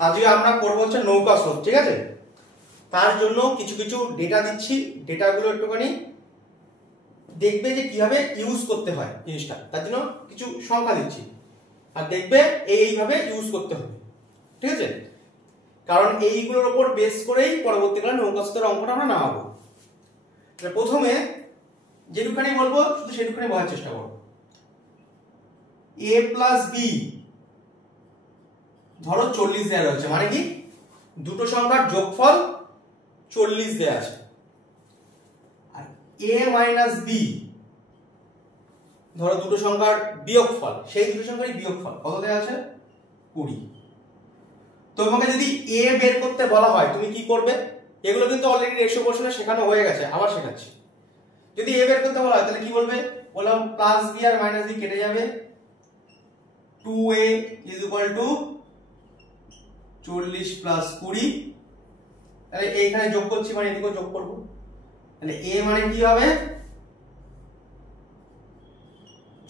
আজকে আমরা করবো হচ্ছে নৌকা স্রোত, ঠিক আছে। তার জন্য কিছু কিছু ডেটা দিচ্ছি, ডেটাগুলো একটুখানি দেখবে যে কিভাবে ইউজ করতে হয় জিনিসটা, তার জন্য কিছু সংখ্যা দিচ্ছি আর দেখবে এইভাবে ইউজ করতে হবে, ঠিক আছে। কারণ এইগুলোর উপর বেস করেই পরবর্তীকালে নৌকা স্রোতের অঙ্কটা আমরা নামাবো। প্রথমে যেটুখানি বলবো শুধু সেটুখানি বলার চেষ্টা করো। a প্লাস বি ধরো 40 দেওয়া রয়েছে, মানে কি দুটো সংখ্যার যোগফল 40 দেওয়া আছে। আর a মাইনাস বি ধরো দুটো সংখ্যার বিয়োগফল, সেই দুটো সংখ্যারই বিয়োগফল কত দেওয়া আছে 20। তোমাকে যদি a বের করতে বলা হয় তুমি কি করবে? এগুলো কিন্তু অলরেডি রেশিও কোশ্চেনে শেখানো হয়ে গেছে, আবার শেখাচ্ছি। যদি a বের করতে বলা হয় তাহলে কি বলবে? বললাম প্লাস বি আর মাইনাস বি কেটে যাবে, 2a is equal to 40 plus 20। তাহলে এইখানে যোগ করছি মানে এদিকেও যোগ করব, তাহলে a মানে কি হবে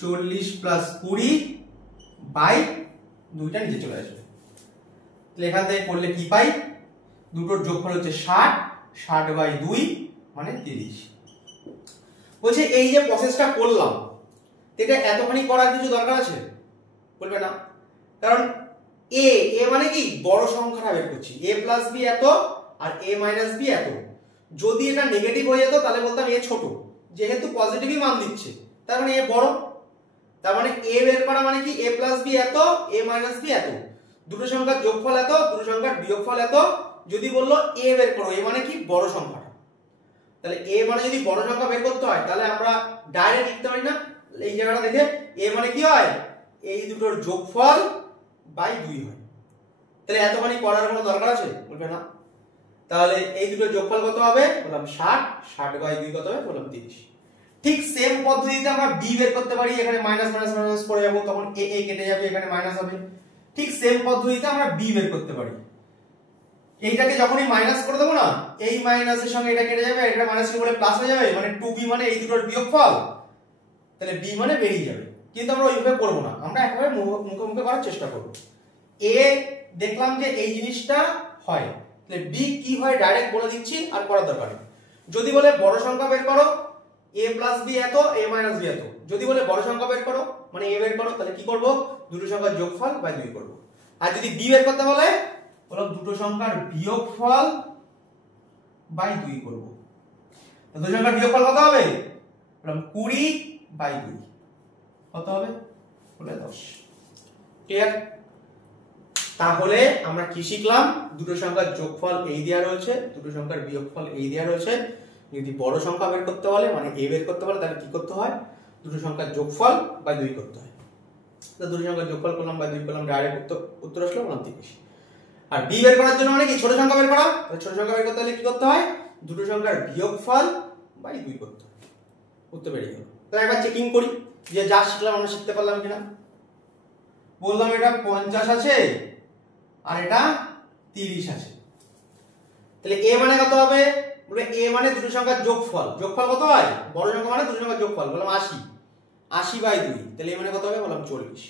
40 প্লাস 20 বাই 2টা নিচে চলে আসবে। তাহলে এখান থেকে করলে কি পাই? দুটোর যোগফল হচ্ছে 60, 60 বাই 2 মানে 30। বলছে এই যে প্রসেসটা করলাম এটা এতখানি করার কিছু দরকার আছে? বলবে না, কারণ a মানে কি বড় সংখ্যাটা বের করছি, a প্লাস বি এত আর a মাইনাস বি এত। যদি এটা নেগেটিভ হয়ে যেত তাহলে বলতাম a ছোট, যেহেতু পজিটিভই মান দিচ্ছে তার মানে a বড়। তার মানে a বের করা মানে কি a প্লাস বি এত, a মাইনাস বি এত, দুটো সংখ্যার যোগফল এত, দুটো সংখ্যার বিয়োগফল এত। যদি বললো a বের করো, a মানে কি বড় সংখ্যাটা, তাহলে a মানে যদি বড় সংখ্যা বের করতে হয় তাহলে আমরা ডাইরেক্ট লিখতে পারি না? এই জায়গাটা দেখে a মানে কি হয় এই দুটোর যোগফল বাই 2 হয়। তাহলে এতখানি করার কোনো দরকার আছে? বলবে না। তাহলে এই দুটোর যোগফল কত হবে? বললাম 60, 60 বাই 2 কত হবে? বললাম 30। ঠিক সেম পদ্ধতিতে আমরা b বের করতে পারি, এখানে মাইনাস মাইনাস মাইনাস করে যাব, তখন a কেটে যাবে, এখানে মাইনাস হবে। ঠিক সেম পদ্ধতিতে আমরা b বের করতে পারি। এইটাকে যখনই মাইনাস করে দেবো না, এই মাইনাসের সঙ্গে এটা কেটে যাবে, এটা মাইনাস করে প্লাস হয়ে যাবে, মানে 2b মানে এই দুটোর বিয়োগফল, তাহলে b মানে বেরিয়ে যাবে। কিন্তু আমরা ওইভাবে করব না, আমরা একেবারে মুখে মুখে করার চেষ্টা করব। a দেখলাম যে এই জিনিসটা হয়, তাহলে b কি হয় ডাইরেক্ট বলে দিচ্ছি, আর করার দরকার নেই। যদি বলে বড় সংখ্যা বের করো, a প্লাস b এত, a মাইনাস b এত। যদি বলে বড় সংখ্যা বের করো মানে a বের করো, তাহলে কি করব? দুটো সংখ্যার যোগফল বাই 2 করব। আর যদি b বের করতে বলে বললাম দুটো সংখ্যার বিয়োগফল বাই 2 করব। দুটো সংখ্যার বিয়োগফল কত হবে? বললাম 20 বাই 2 কত হবে? বলে 10। ক্লিয়ার? তাহলে আমরা কি শিখলাম? দুটো সংখ্যার যোগফল এই দেয়া রয়েছে, দুটো সংখ্যার বিয়োগফল এই দেয়া রয়েছে। যদি বড় সংখ্যা বের করতে বলে মানে a বের করতে বলে তাহলে কি করতে হয়? দুটো সংখ্যার যোগফল বাই 2 করতে হয়। তো দুটো সংখ্যার যোগফল করলাম বাই 2 করলাম, ডাইরেক্ট উত্তর আসলো বললাম 30। আর b বের করার জন্য মানে কি ছোট সংখ্যা বের করা, তাহলে ছোট সংখ্যা বের করতে হলে কি করতে হয়? দুটো সংখ্যার বিয়োগফল বাই 2 করতে হয়। উত্তর বেরিয়ে গেল। তো একবার চেকিং করি যে যা শিখলাম আমরা শিখতে পারলাম কিনা। বললাম এটা 50 আছে আর এটা 30 আছে, তাহলে a মানে কত হবে? বলে a মানে দুটো সংখ্যার যোগফল, যোগফল কত হয়? বড় সংখ্যা মানে দুটো সংখ্যার যোগফল, বললাম 80, 80 বাই 2, তাহলে a মানে কত হবে? বললাম 40।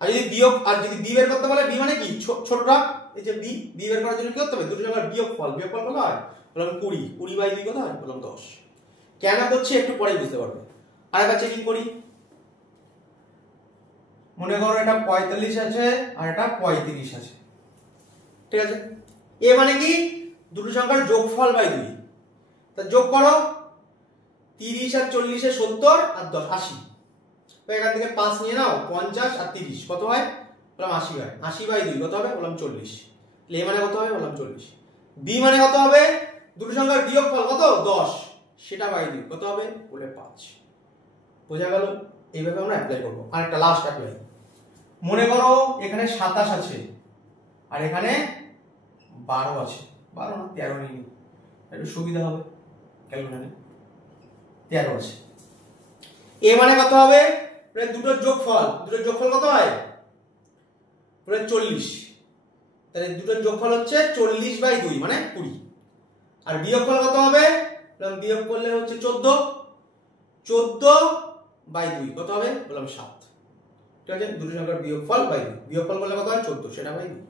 আর যদি বিয়োগ, আর যদি b বের করতে বলে b মানে কি ছোটটা, এই যে b বের করার জন্য কি করতে হবে? দুটো সংখ্যার বিয়োগফল, বিয়োগফল কত হয়? বললাম 20, 20 বাই 2 কত হয়? বললাম 10। কেন করছি একটু পরেই বুঝতে পারবে। আরেকবার চেকিং করি। মনে করো এটা 45 আছে আর এটা 35 আছে, ঠিক আছে। a মানে কি দুটো সংখ্যার যোগফল বাই 2, তা যোগ করো 30 আর 40 এ 70 আর 10 80। তো এখান থেকে 5 নিয়ে নাও, 50 আর 30 কত হয়? বললাম 80 হয়। 80 বাই 2 কত হবে? বললাম 40। তাহলে a মানে কত হবে? বললাম 40। b মানে কত হবে? দুটো সংখ্যার বিয়োগফল কত? 10, সেটা বাই 2 কত হবে? বলে 5। বোঝা গেল? এইভাবে আমরা অ্যাপ্লাই করব। আর একটা লাস্ট অ্যাপ্লাই। মনে করো এখানে 27 আছে আর এখানে 12 আছে, 12 না 13 নিই, একটু সুবিধা হবে ক্যালকুলেশনে। 13 আছে। a মানে কত হবে? দুটোর যোগফল, দুটোর যোগফল কত হয়? 40, তাহলে দুটোর যোগফল হচ্ছে 40 বাই 2 মানে 20। আর বিয়োগফল কত হবে? বিয়োগ করলে হচ্ছে 14, 14 বাই 2 কত হবে? বললাম 7। ঠিক আছে, দুটো সংখ্যার বিয়োগফল বাই 2, বিয়োগফল করলে কত হয়? 14, সেটা বাই 2।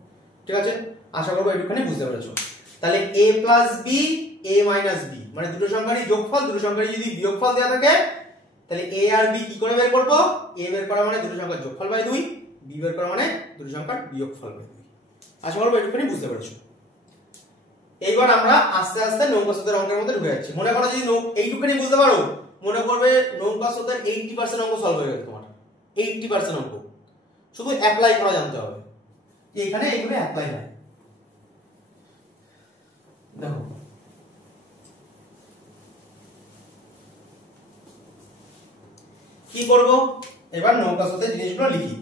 ঠিক আছে, আশা করবো একটুখানি বুঝতে পেরেছো। তাহলে a plus B a minus B মানে দুটো সংখ্যারই যোগফল, দুটো সংখ্যারই যদি বিয়োগফল দেওয়া থাকে তাহলে a আর b কি করে বের করবো? a বের করা মানে দুটো সংখ্যার যোগফল বাই 2, b বের করা মানে দুটো সংখ্যার বিয়োগফল বাই 2। আশা করবো একটুখানি বুঝতে পেরেছো। এইবার আমরা আস্তে আস্তে নৌকা স্রোতের অঙ্কের মধ্যে ঢুকে যাচ্ছি। মনে করো যদি এইটুকুনি বুঝতে পারো, মনে করবে নৌকা স্রোতের 80% অঙ্ক সলভ হয়ে গেল তোমার। 80% অঙ্ক শুধু অ্যাপ্লাই করা জানতে হবে, এখানে এইভাবে অ্যাপ্লাই হয়। দেখো কি করব, এবার নৌকা স্রোতের জিনিসগুলো লিখি।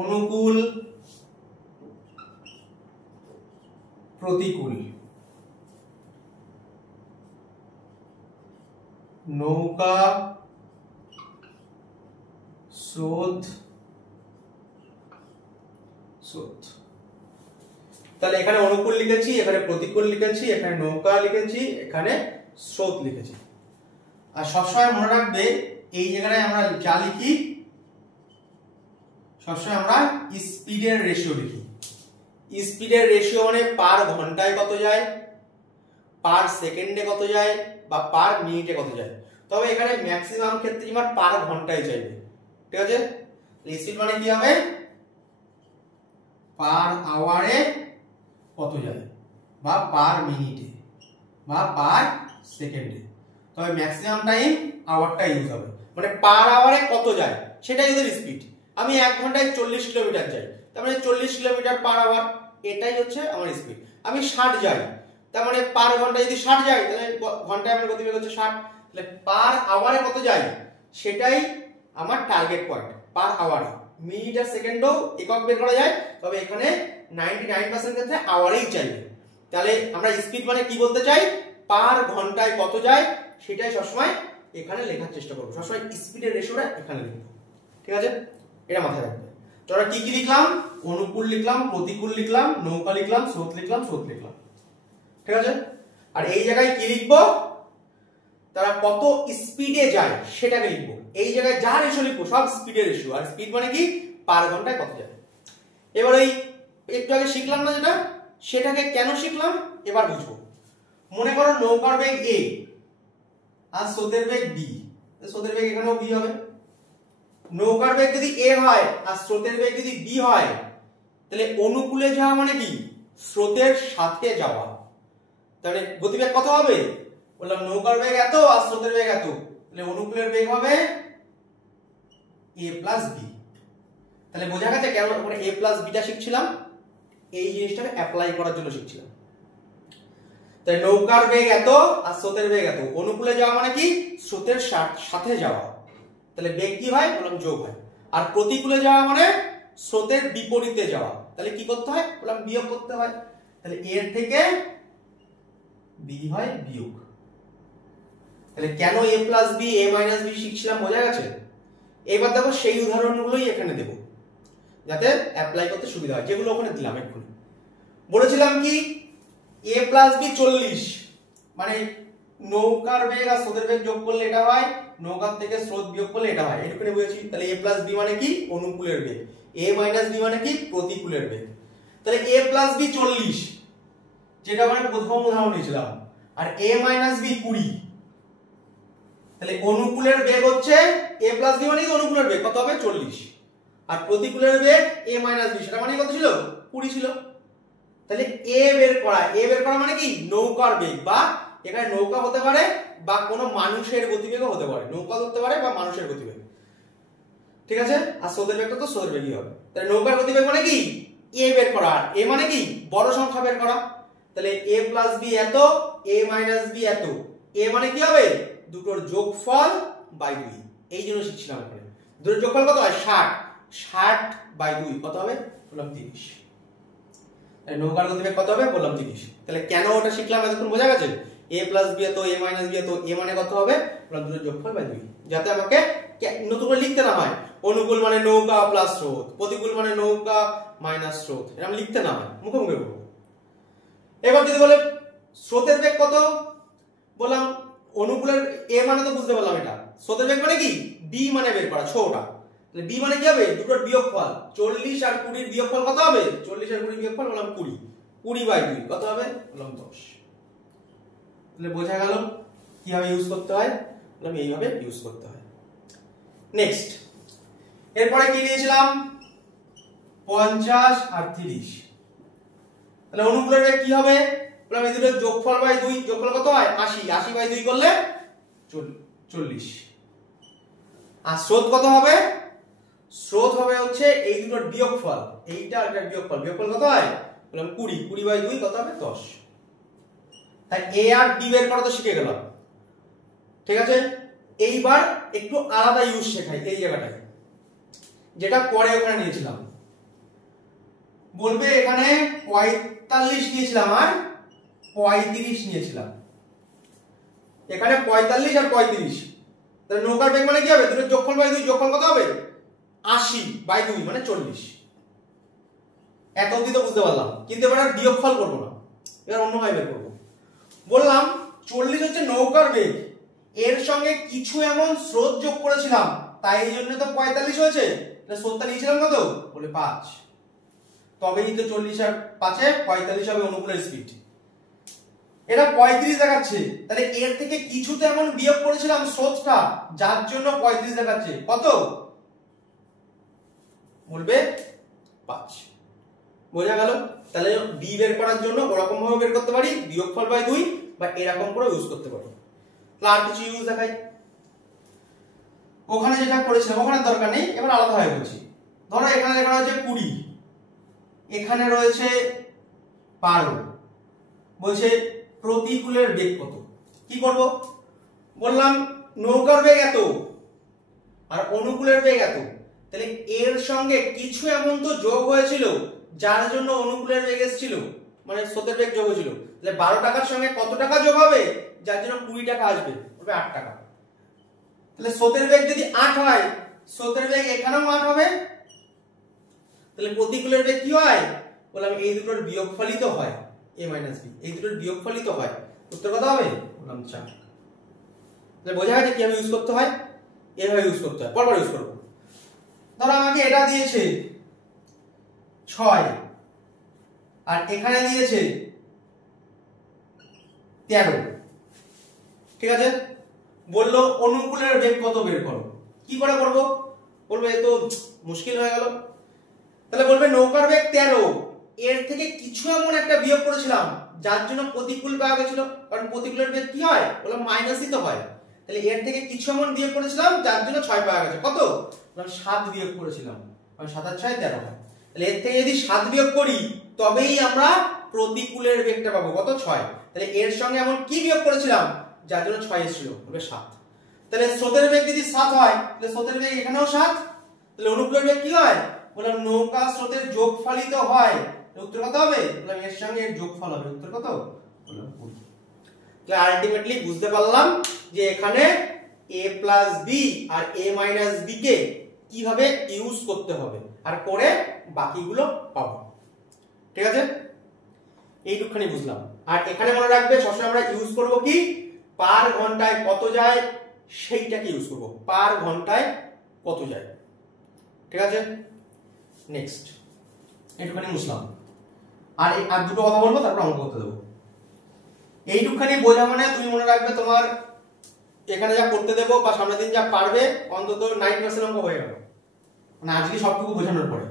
অনুকূল প্রতিকূল, নৌকা স্রোত স্রোত। তাহলে এখানে অনুকূল লিখেছি, এখানে প্রতিকূল লিখেছি, এখানে নৌকা লিখেছি, এখানে স্রোত লিখেছি। আর সবসময় মনে রাখবে এই জায়গায় আমরা যা লিখি সবসময় আমরা স্পিডের রেশিও লিখি। স্পিডের রেশিও মানে পার ঘন্টায় কত যায়, পার সেকেন্ডে কত যায়, বা পার মিনিটে কত যায়। তবে এখানে ম্যাক্সিমাম ক্ষেত্রে আমার পার ঘন্টায় চাইবে। ঠিক আছে, স্পিড মানে কি হবে, পার আওয়ারে কত যায়, বা পার মিনিটে, বা পার সেকেন্ডে। তবে ম্যাক্সিমাম টাইম আওয়ারটা ইউজ হবে, মানে পার আওয়ারে কত যায় সেটাই ওদের স্পিড। আমি 1 ঘন্টায় 40 কিলোমিটার যাই, তার মানে 40 কিলোমিটার পার আওয়ার, এটাই হচ্ছে আমার স্পিড। আমি 60 যাই, তার মানে পার ঘন্টায় যদি 60 যাই তাহলে ঘন্টায় আমার গতিবেগ হচ্ছে 60, তাহলে পার আওয়ারে কত যায় সেটাই আমার টার্গেট পয়েন্ট পার আওয়ারে। মিনিট আর সেকেন্ডও একক বের করা যায়, তবে এখানে 99% ক্ষেত্রে আওয়ারেই চাইবে। তাহলে আমরা স্পিড মানে কি বলতে চাই, পার ঘন্টায় কত যায় সেটাই সবসময় এখানে লেখার চেষ্টা করবো। সবসময় স্পিডের রেশিওটা এখানে লিখবো। ঠিক আছে, এটা মাথায় রাখবে। তো আমরা কি কি লিখলাম, অনুকূল লিখলাম, প্রতিকূল লিখলাম, নৌকা লিখলাম, স্রোত লিখলাম, স্রোত লিখলাম। ঠিক আছে, আর এই জায়গায় কি লিখবো, তারা কত স্পিডে যায় সেটাকে লিখবো। এই জায়গায় যা রেশিও লিখবো সব স্পিডের রেশিও, আর স্পিড মানে কি পার ঘন্টায় কত যায়। এবার এই একটু আগে শিখলাম না যেটা, সেটাকে কেন শিখলাম এবার বুঝবো। মনে করো নৌকার বেগ a আর স্রোতের বেগ b, স্রোতের বেগ এখানেও b হবে। নৌকার বেগ যদি a হয় আর স্রোতের বেগ যদি b হয়, তাহলে অনুকূলে যাওয়া মানে কি স্রোতের সাথে যাওয়া। তাহলে গতিবেগ কত হবে, বললাম নৌকার বেগ এত আর স্রোতের বেগ এত, তাহলে অনুকূলের বেগ হবে a প্লাস b। তাহলে বোঝা গেছে কেন আমরা a প্লাস b টা শিখছিলাম, এই জিনিসটাকে অ্যাপ্লাই করার জন্য শিখছিলাম। তাই নৌকার বেগ এত আর স্রোতের বেগ এত, অনুকূলে যাওয়া মানে কি স্রোতের সাথে যাওয়া, তাহলে বেগ কি হয় বললাম যোগ হয়। আর প্রতিকূলে যাওয়া মানে স্রোতের বিপরীতে যাওয়া, তাহলে কি করতে হয় বললাম বিয়োগ করতে হয়। তাহলে এর থেকে বি হয় বিয়োগ। তাহলে কেন a plus b a minus b শিখছিলাম, বোঝা গেছে। এবার দেখো সেই উদাহরণগুলোই এখানে দেব যাতে অ্যাপ্লাই করতে সুবিধা হয়, যেগুলো ওখানে দিলাম এক্ষুনি। বলেছিলাম কি a প্লাস b 40, মানে নৌকার বেগ আর স্রোতের বেগ যোগ করলে এটা হয়, নৌকার থেকে স্রোত বিয়োগ করলে এটা হয়, এটুকুনি বুঝেছি। তাহলে a প্লাস b মানে কি অনুকূলের বেগ, a মাইনাস b মানে কি প্রতিকূলের বেগ। তাহলে a প্লাস b 40 যেটা মানে প্রথম উদাহরণ নিয়েছিলাম, আর a মাইনাস b 20, তাহলে অনুকূলের বেগ হচ্ছে a প্লাস b মানে কি অনুকূলের বেগ কত হবে 40, আর প্রতিকূলের বেগ a মাইনাস b সেটা মানে কত ছিল 20 ছিল। তাহলে a বের করা মানে কি নৌকার বেগ, বা এখানে নৌকা হতে পারে বা কোনো মানুষের গতিবেগও হতে পারে, নৌকা হতে পারে বা মানুষের গতিবেগ। ঠিক আছে, আর স্রোতের বেগটা তো স্রোতের বেগই হবে। তাহলে নৌকার গতিবেগ মানে কি a বের করা, আর a মানে কি বড় সংখ্যা বের করা। তাহলে a প্লাস b এত, a মাইনাস b এত, a মানে কি হবে দুটোর যোগফল বাই 2, এই জন্য শিখছিলাম এখানে। দুটোর যোগফল কত হয় 60, 60 বাই 2 কত হবে বললাম 30। তাহলে নৌকার গতিবেগ কত হবে বললাম 30। তাহলে কেন ওটা শিখলাম এতক্ষণ বোঝা গেছে। a প্লাস b এত, a মাইনাস b এত, a মানে কত হবে বললাম দুটোর যোগফল বাই 2, যাতে আমাকে নতুন করে লিখতে না হয় অনুকূল মানে নৌকা প্লাস স্রোত, প্রতিকূল মানে নৌকা মাইনাস স্রোত, এরকম লিখতে না হয়, মুখে মুখে বলবো। এবার যদি বলে স্রোতের বেগ কত, বললাম অনুকূলের a মানে তো বুঝতে পারলাম এটা, স্রোতের বেগ মানে কি b মানে বের করা ছোটটা, তাহলে বি মানে কি হবে দুটোর বিয়োগফল 40 আর 20 এর বিয়োগফল কত হবে 40 আর 20 এর বিয়োগফল বললাম 20 20/2 কত হবে বললাম 10 তাহলে বোঝা গেল কিভাবে ইউজ করতে হয় বললাম এইভাবে ইউজ করতে হয় নেক্সট এরপরে কি নিয়েছিলাম 50 আর 30 তাহলে অনুকূলের বেগ কি হবে বললাম এই দুটোর যোগফল বাই 2 যোগফল কত হয় 80 80/2 করলে 40 আর স্রোত কত হবে স্রোত হবে হচ্ছে এই দুটোর বিয়োগফল এইটা আর এটার বিয়োগফল বিয়োগফল কত হয় বললাম 20 20/2 কত হবে 10 তাই এ আর বি বের করা তো শিখে গেলাম ঠিক আছে এইবার একটু আলাদা ইউজ শেখাই এই জায়গাটায় যেটা পরে ওখানে নিয়েছিলাম বলবে এখানে 45 নিয়েছিলাম আর 35 নিয়েছিলাম এখানে 45 আর 35 তাহলে নৌকার বেগ মানে কি হবে দুটোর যোগফল বাই 2 যোগফল কত হবে 80/2 মানে 40 এত অবধি তো বুঝতে পারলাম কিন্তু এবার আর বিয়োগফল করব না এবার অন্য ভাবে বের করব বললাম 40 হচ্ছে নৌকার বেগ এর সঙ্গে কিছু এমন স্রোত যোগ করেছিলাম তাই এই জন্য তো 45 হয়েছে তাহলে স্রোতটা নিয়েছিলাম কত বলে 5 তবেই তো 40 আর 5 এ 45 হবে অনুকূলের স্পিড এটা 35 দেখাচ্ছে তাহলে এর থেকে কিছুতে এমন বিয়োগ করেছিলাম স্রোতটা যার জন্য 35 দেখাচ্ছে কত বলবে 5 বোঝা গেল তাহলে বি বের করার জন্য ওরকম ভাবে বের করতে পারি বিয়োগফল বাই 2 বা এরকম করে ইউজ করতে পারি তাহলে আর কিছু ইউজ দেখাই ওখানে যেটা করেছিলাম ওখানে দরকার নেই এবার আলাদা ভাবে বলছি ধরো এখানে লেখা রয়েছে 20 এখানে রয়েছে 12 বলছে প্রতিকূলের বেগ কত কি করব বললাম নৌকার বেগ এত আর অনুকূলের বেগ এত তাহলে এর সঙ্গে কিছু এমন তো যোগ হয়েছিল যার জন্য অনুকূলের বেগ এসেছিল মানে স্রোতের বেগ যোগ হয়েছিল তাহলে 12 টাকার সঙ্গে কত টাকা যোগ হবে যার জন্য 20 টাকা আসবে হবে 8 টাকা তাহলে স্রোতের বেগ যদি 8 হয় স্রোতের বেগ এখানেও 8 হবে তাহলে প্রতিকূলের বেগ কি হয় বললাম এই দুটোর বিয়োগফলই তো হয় a - b এই দুটোর বিয়োগফলই তো হয় উত্তর কত হবে বললাম 4 তাহলে বোঝা গেছে কিভাবে ইউজ করতে হয় এভাবে ইউজ করতে হয় পরপর ইউজ করব ধরো আমাকে এটা দিয়েছে 6 আর এখানে দিয়েছে 13 ঠিক আছে বললো অনুকূলের বেগ কত বের করো কি করে করব বলবে এ তো মুশকিল হয়ে গেল তাহলে বলবে নৌকার বেগ 13 এর থেকে কিছু এমন একটা বিয়োগ করেছিলাম যার জন্য প্রতিকূল পাওয়া গেছিল কারণ প্রতিকূলের বেগ কি হয় বললাম মাইনাসই তো হয় তাহলে এর থেকে কিছু এমন বিয়োগ করেছিলাম যার জন্য 6 পাওয়া গেছে কত বললাম 7 বিয়োগ করেছিলাম কারণ 7 আর 6 13 হয় তাহলে এর থেকে যদি 7 বিয়োগ করি তবেই আমরা প্রতিকূলের বেগটা পাবো কত 6 তাহলে এর সঙ্গে এমন কি বিয়োগ করেছিলাম যার জন্য 6 এসেছিল হবে 7 তাহলে স্রোতের বেগ যদি 7 হয় তাহলে স্রোতের বেগ এখানেও 7 তাহলে অনুকূলের বেগ কি হয় বললাম নৌকা স্রোতের যোগফলই তো হয় উত্তর কত হবে বললাম এর সঙ্গে এর যোগফল হবে উত্তর কত বললাম 20 তাহলে আলটিমেটলি বুঝতে পারলাম যে এখানে a + b R a - b কে কিভাবে ইউজ করতে হবে আর করে বাকিগুলো পাবো ঠিক আছে এইটুকুখানি বুঝলাম আর এখানে মনে রাখবে সবসময় আমরা ইউজ করব কি পার ঘন্টায় কত যায় সেইটাকে ইউজ করব পার ঘন্টায় কত যায় ঠিক আছে নেক্সট এইটুকুখানি বুঝলাম আর দুটো কথা বলবো তারপর অঙ্ক করতে দেবো এইটুকুখানি বোঝা মানে তুমি মনে রাখবে তোমার এখানে যা করতে দেবো বা সামনের দিন যা পারবে অন্তত 90% অঙ্ক হয়ে গেল মানে আজকে সবটুকু বোঝানোর পরে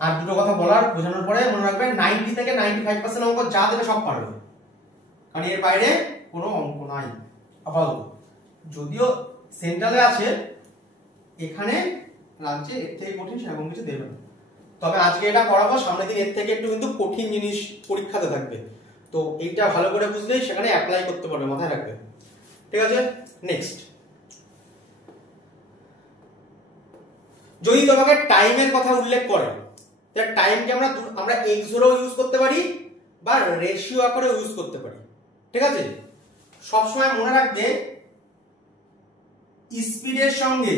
আর দুটো কথা বলার বোঝানোর পরে মনে রাখবে 90 থেকে 95% অঙ্ক যা দেবে সব পারবে কারণ এর বাইরে কোনো অঙ্ক নাই আপাতত যদিও সেন্ট্রালে আছে এখানে রাজ্যে এর থেকে কঠিন সেরকম কিছু দেবে না তবে আজকে এটা করাবো সামনের দিন এর থেকে একটু কিন্তু কঠিন জিনিস পরীক্ষাতে থাকবে তো এইটা ভালো করে বুঝলেই সেখানে অ্যাপ্লাই করতে পারবে মাথায় রাখবে ঠিক আছে নেক্সট যদি তোমাকে টাইমের কথা উল্লেখ করে তাহলে টাইমকে আমরা x ধরেও ইউজ করতে পারি বা রেশিও আকারে ইউজ করতে পারি ঠিক আছে সব সময় মনে রাখবে স্পিডের সঙ্গে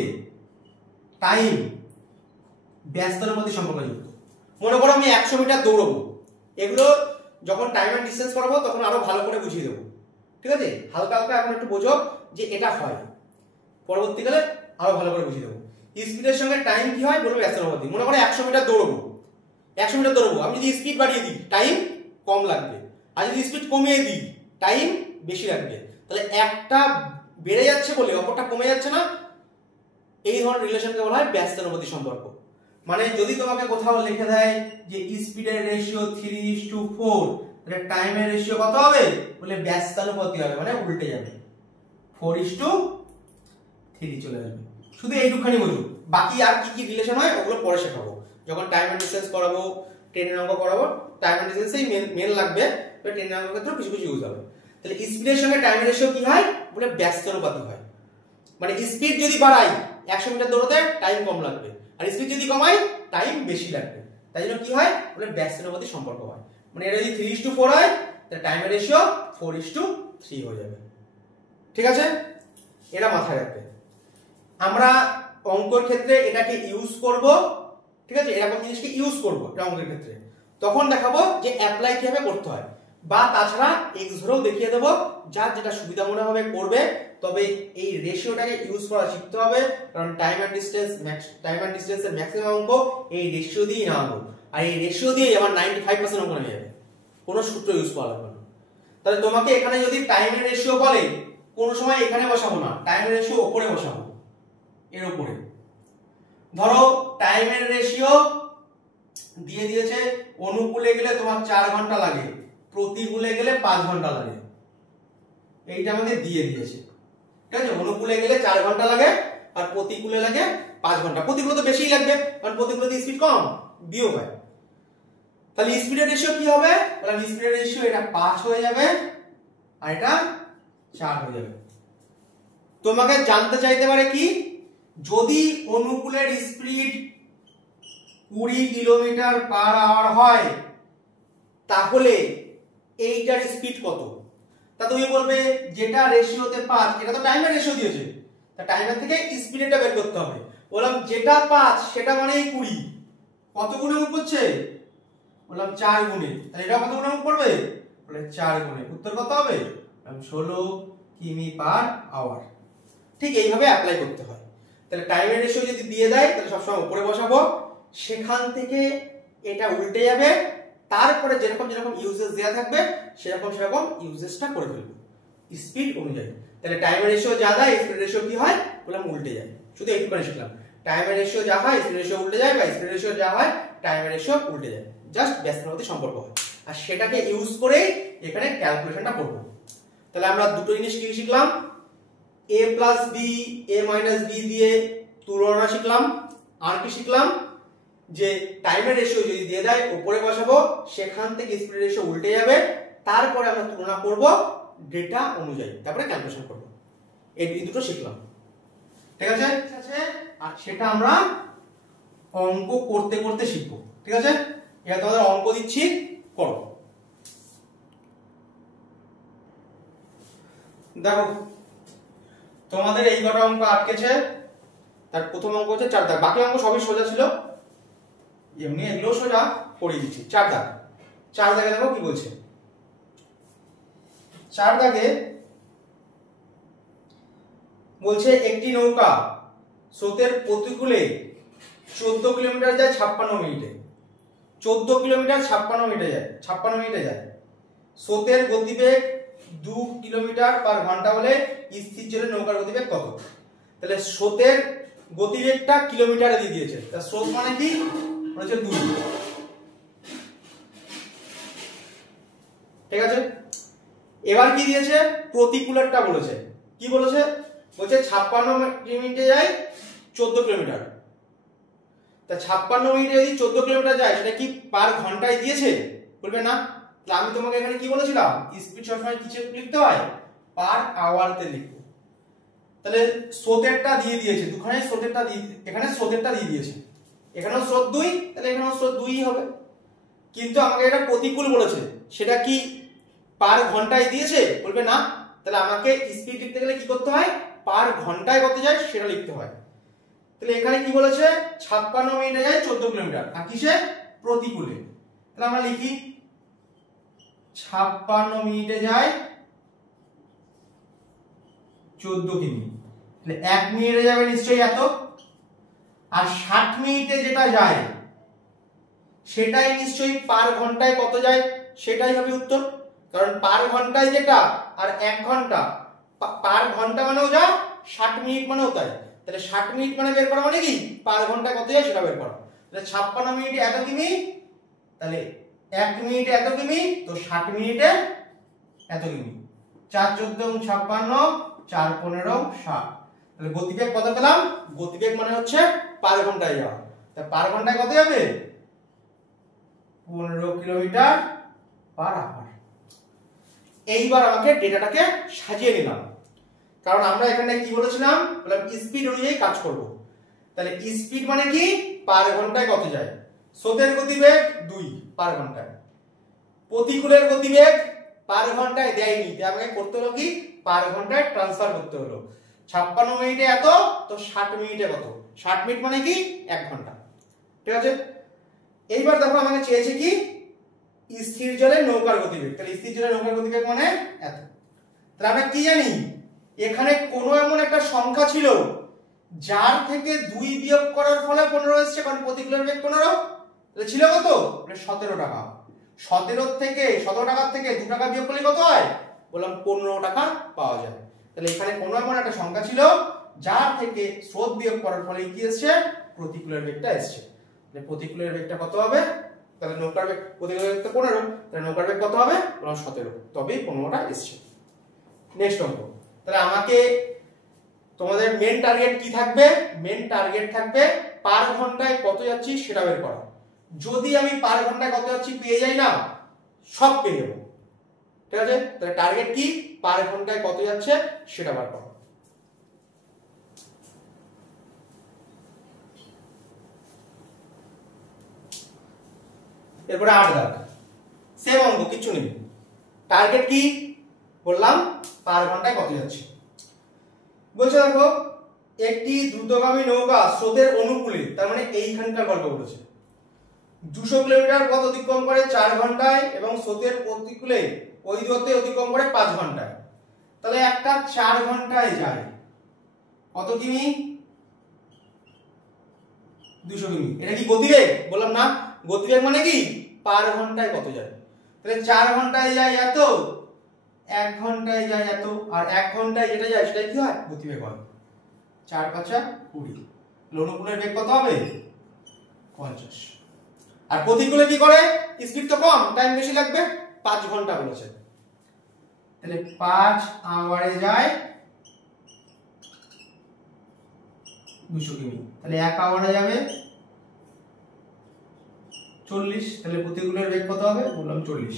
টাইম ব্যস্ততার মধ্যে সম্পর্কযুক্ত মনে করো আমি 100 মিটার দৌড়াবো এগুলো যখন টাইম এন্ড ডিসটেন্স করাবো তখন আরো ভালো করে বুঝিয়ে দেবো ঠিক আছে হালকা হালকা এখন একটু বোঝো যে এটা হয় পরবর্তীকালে আরো ভালো করে বুঝিয়ে দেবো স্পিডের সঙ্গে টাইম কি হয় বলবো ব্যস্তানুপাতিক। মনে করো 100 মিটার দৌড়বো, 100 মিটার দৌড়বো, আমি যদি স্পিড বাড়িয়ে দিই টাইম কম লাগবে, আর যদি স্পিড কমিয়ে দিই টাইম বেশি লাগবে। তাহলে একটা বেড়ে যাচ্ছে বলে অপরটা কমে যাচ্ছে না, এই ধরনের রিলেশনকে বলা হয় ব্যস্তানুপাতিক সম্পর্ক। মানে যদি তোমাকে কোথাও লিখে দেয় যে স্পিডের রেশিও 3:4, তাহলে টাইমের রেশিও কত হবে বলে ব্যস্তানুপাতিক হবে, মানে উল্টে যাবে, 4:3 চলে আসবে। শুধু এইটুখানি বুঝুন, বাকি আর কি কি রিলেশন হয় ওগুলো পরে শেখাবো, যখন টাইম এন্ড ডিসটেন্স করাবো, ট্রেনের অঙ্ক করাবো। টাইম এন্ড ডিসটেন্সই মেন লাগবে, তবে ট্রেনের অঙ্কের ক্ষেত্রে কিছু কিছু ইউজ হবে। তাহলে স্পিডের সঙ্গে টাইমের রেশিও কি হয় বলে ব্যস্তানুপাতিক হয়। মানে স্পিড যদি বাড়াই 100 মিটার দৌড়তে টাইম কম লাগবে, আর স্পিড যদি কমাই টাইম বেশি লাগবে। তাই জন্য কি হয় বলে ব্যস্তানুপাতিক সম্পর্ক হয়। মানে এটা যদি 3:4 হয় তাহলে টাইমের রেশিও 4:3 হয়ে যাবে। ঠিক আছে, এটা মাথায় রাখবে। আমরা অঙ্কের ক্ষেত্রে এটাকে ইউজ করব, ঠিক আছে, এরকম জিনিসকে ইউজ করব এটা অঙ্কের ক্ষেত্রে, তখন দেখাবো যে অ্যাপ্লাই কিভাবে করতে হয়, বা তাছাড়া এক্স ধরেও দেখিয়ে দেবো, যার যেটা সুবিধা মনে হবে করবে। তবে এই রেশিওটাকে ইউজ করা শিখতে হবে, কারণ টাইম এন্ড ডিসটেন্সের ম্যাক্সিমাম অঙ্ক এই রেশিও দিয়েই নেওয়া হবে, আর এই রেশিও দিয়ে আমার 95% অঙ্ক নেমে যাবে, কোনো সূত্র ইউজ করা লাগবে না। তাহলে তোমাকে এখানে যদি টাইমের রেশিও বলে, কোনো সময় এখানে বসাবো না, টাইমের রেশিও উপরে বসাবো, এর উপরে। ধরো টাইমের রেশিও দিয়ে দিয়েছে, অনুকূলে গেলে তোমার 4 ঘন্টা লাগে, প্রতিকূলে গেলে 5 ঘন্টা লাগে, এইটা আমাদের দিয়ে দিয়েছে। ঠিক আছে, অনুকূলে গেলে 4 ঘন্টা লাগে আর প্রতিকূলে লাগে 5 ঘন্টা। প্রতিকূলে তো বেশিই লাগবে, কারণ প্রতিকূলে স্পিড কম, বিয়োগ হয়। তাহলে স্পিডের রেশিও কি হবে? তাহলে স্পিডের রেশিও এটা 5 হয়ে যাবে আর এটা 4 হয়ে যাবে। তোমাকে জানতে চাইতে পারে কি, যদি অনুকূলের স্পিড 20 কিলোমিটার/আওয়ার হয় তাহলে এইটার স্পিড কত? তা তুমি বলবে যেটা রেশিওতে 5, এটা তো টাইমের রেশিও দিয়েছে, তা টাইমের থেকে স্পিডটা বের করতে হবে। বললাম যেটা 5 সেটা মানেই 20, কত গুণে মুভ করছে? বললাম 4 গুণে। তাহলে এটা কত গুণে মুভ করবে? বলে 4 গুণে। উত্তর কত হবে? 16 কিমি/আওয়ার। ঠিক এইভাবে অ্যাপ্লাই করতে হয়। তাহলে টাইমের রেশিও যদি দিয়ে দেয় তাহলে সবসময় উপরে বসাবো, সেখান থেকে এটা উল্টে যাবে, তারপরে যেরকম যেরকম ইউজেস দেওয়া থাকবে সেরকম সেরকম ইউজেসটা করে ফেলবো স্পিড অনুযায়ী। তাহলে টাইমের রেশিও যা দেয় স্পিড রেশিও কি হয় বললাম উল্টে যায়। শুধু এইটুকুনি শিখলাম, টাইমের রেশিও যা হয় স্পিড রেশিও উল্টে যায়, বা স্পিড রেশিও যা হয় টাইমের রেশিও উল্টে যায়, জাস্ট ব্যস্তানুপাতিক সম্পর্ক হয়। আর সেটাকে ইউজ করেই এখানে ক্যালকুলেশনটা করব। তাহলে আমরা দুটো জিনিস কি শিখলাম, a plus B, a minus B দিয়ে তুলনা শিখলাম। আর কি শিখলাম, যে টাইমের রেশিও যদি দিয়ে দেয় উপরে বসাবো, সেখান থেকে স্পিড রেশিও উল্টে যাবে, তারপরে আমরা তুলনা করব ডেটা অনুযায়ী, তারপরে ক্যালকুলেশন করব। এই দুটো শিখলাম। ঠিক আছে, আর সেটা আমরা অঙ্ক করতে করতে শিখবো। ঠিক আছে, এটা তোমাদের অঙ্ক দিচ্ছি, করো। দেখো তোমাদের এই কটা অঙ্ক আটকেছে। তার প্রথম অঙ্ক হচ্ছে 4 দাগ, বাকি অঙ্ক সবই সোজা ছিল, এমনি এগুলো সোজা পড়িয়ে দিচ্ছি। 4 দাগ, 4 দাগে দেখো কি বলছে। 4 দাগে বলছে একটি নৌকা স্রোতের প্রতিকূলে 14 কিলোমিটার যায় 56 মিনিটে, 14 কিলোমিটার 56 মিনিটে যায়। স্রোতের গতিবেগ 2 কিলোমিটার/ঘন্টা হলে স্থির জলে নৌকার গতিবেগ কত? তাহলে স্রোতের গতিবেগটা কিলোমিটারে দিয়ে দিয়েছে, তা স্রোত মানে কি হচ্ছে 2। ঠিক আছে, এবার কি দিয়েছে, প্রতিকূলেরটা বলেছে। কি বলেছে? বলছে 56 মিনিটে যায় 14 কিলোমিটার। তা 56 মিনিটে যদি 14 কিলোমিটার যায় সেটা কি পার ঘন্টায় দিয়েছে? বলবে না। তাহলে আমি তোমাকে এখানে কি বলেছিলাম, স্পিড সবসময় কিছু লিখতে হয় পার আওয়ারতে লিখবো। তাহলে স্রোতেরটা দিয়ে দিয়েছে, দুখানে স্রোতেরটা দিয়ে, এখানে স্রোতেরটা দিয়ে দিয়েছে, এখানেও স্রোত 2, তাহলে এখানেও স্রোত 2ই হবে। কিন্তু আমাকে এটা প্রতিকূল বলেছে, সেটা কি পার ঘন্টায় দিয়েছে? বলবে না। তাহলে আমাকে স্পিড লিখতে গেলে কি করতে হয়, পার ঘন্টায় কত যায় সেটা লিখতে হয়। তাহলে এখানে কি বলেছে, 56 মিনিটে যায় 14 কিলোমিটার, আর কিসে? প্রতিকূলে। তাহলে আমরা লিখি 56 মিনিটে যায় 14 কিমি। তাহলে 1 মিনিটে যাবে নিশ্চয়ই এত, আর 60 মিনিটে যেটা যায় সেটাই নিশ্চয়ই পার ঘন্টায় কত যায় সেটাই হবে উত্তর, কারণ পার ঘন্টায় যেটা আর 1 ঘন্টা, পার ঘন্টা মানেও যা 60 মিনিট মানেও তাই, তাহলে 60 মিনিট মানে বের করা মানে কি পার ঘন্টায় কত যায় সেটা বের করা। তাহলে 56 মিনিটে এত কিমি, তাহলে 1 মিনিটে এত কিমি, তো 60 মিনিটে এত কিমি। 4 14 56, 4 15 60। তাহলে গতিবেগ কত পেলাম? গতিবেগ মানে হচ্ছে পার ঘন্টায় যাওয়া, তাহলে পার ঘন্টায় কত যাবে? 15 কিলোমিটার পার আওয়ার। এইবার আমাকে ডেটাটাকে সাজিয়ে নিলাম, কারণ আমরা এখানে কি বলেছিলাম, বললাম স্পিড অনুযায়ী কাজ করব। তাহলে স্পিড মানে কি পার ঘন্টায় কত যায়, স্রোতের গতিবেগ 2 পার ঘন্টায়, প্রতিকূলের গতিবেগ পার ঘন্টায় দেয়নি, তাই আমাকে করতে হলো কি পার ঘন্টায় ট্রান্সফার করতে হলো। 56 মিনিটে এত, তো 60 মিনিটে কত, 60 মিনিট মানে কি 1 ঘন্টা, ঠিক আছে। এইবার দেখো আমাকে চেয়েছে কি স্থির জলের নৌকার গতিবেগ, তাহলে স্থির জলের নৌকার গতিবেগ মানে এত। তাহলে আমরা কি জানি, এখানে কোনো এমন একটা সংখ্যা ছিল যার থেকে 2 বিয়োগ করার ফলে 15 এসেছে, কারণ প্রতিকূলের বেগ 15, তাহলে ছিল কত 17 টাকা। 17 থেকে 17 টাকার থেকে 2 টাকা বিয়োগ করলে কত হয়, বললাম 15 টাকা পাওয়া যায়। তাহলে এখানে কোনো এমন একটা সংখ্যা ছিল যার থেকে স্রোত বিয়োগ করার ফলে কি এসেছে, প্রতিকূলের বেগটা এসেছে। তাহলে প্রতিকূলের বেগটা কত হবে, তাহলে নৌকার বেগ প্রতিকূলের বেগ তো 15, তাহলে নৌকার বেগ কত হবে, বললাম 17, তবেই 15টা এসেছে। নেক্সট অঙ্ক। তাহলে আমাকে তোমাদের মেন টার্গেট কি থাকবে, মেন টার্গেট থাকবে পার ঘন্টায় কত যাচ্ছি সেটা বের করা। যদি আমি পার ঘন্টায় কত যাচ্ছি পেয়ে যাই না, সব পেয়ে যাবো, ঠিক আছে। তাহলে টার্গেট কি পার ঘন্টায় কত যাচ্ছে সেটা বার করা। এরপরে 8 দাগ, সেম অঙ্ক, কিছু নেই। টার্গেট কি বললাম পার ঘন্টায় কত যাচ্ছে। বলছে দেখো একটি দ্রুতগামী নৌকা স্রোতের অনুকূলে, তার মানে এইখানকার গল্প বলেছে, 200 কিলোমিটার পথ অতিক্রম করে 4 ঘন্টায় এবং স্রোতের প্রতিকূলে ওই দূরত্ব অতিক্রম করে 5 ঘন্টায়। তাহলে একটা 4 ঘন্টায় যায় কত কিমি, 200 কিমি। এটা কি গতিবেগ, বললাম না গতিবেগ মানে কি পার ঘন্টায় কত যায়। তাহলে 4 ঘন্টায় যায় এত, 1 ঘন্টায় যায় এত, আর 1 ঘন্টায় যেটা যায় সেটা কি হয়, গতিবেগ হয়। 4 5 20, অনুকূলের বেগ কত হবে 50। আর প্রতিকূলে কি করে, স্পিড তো কম, টাইম বেশি লাগবে, 5 ঘন্টা বলেছে। তাহলে 5 আওয়ারে যায় 200 কিমি, তাহলে 1 আওয়ারে যাবে 40, তাহলে প্রতিকূলের বেগ কত হবে, বললাম 40।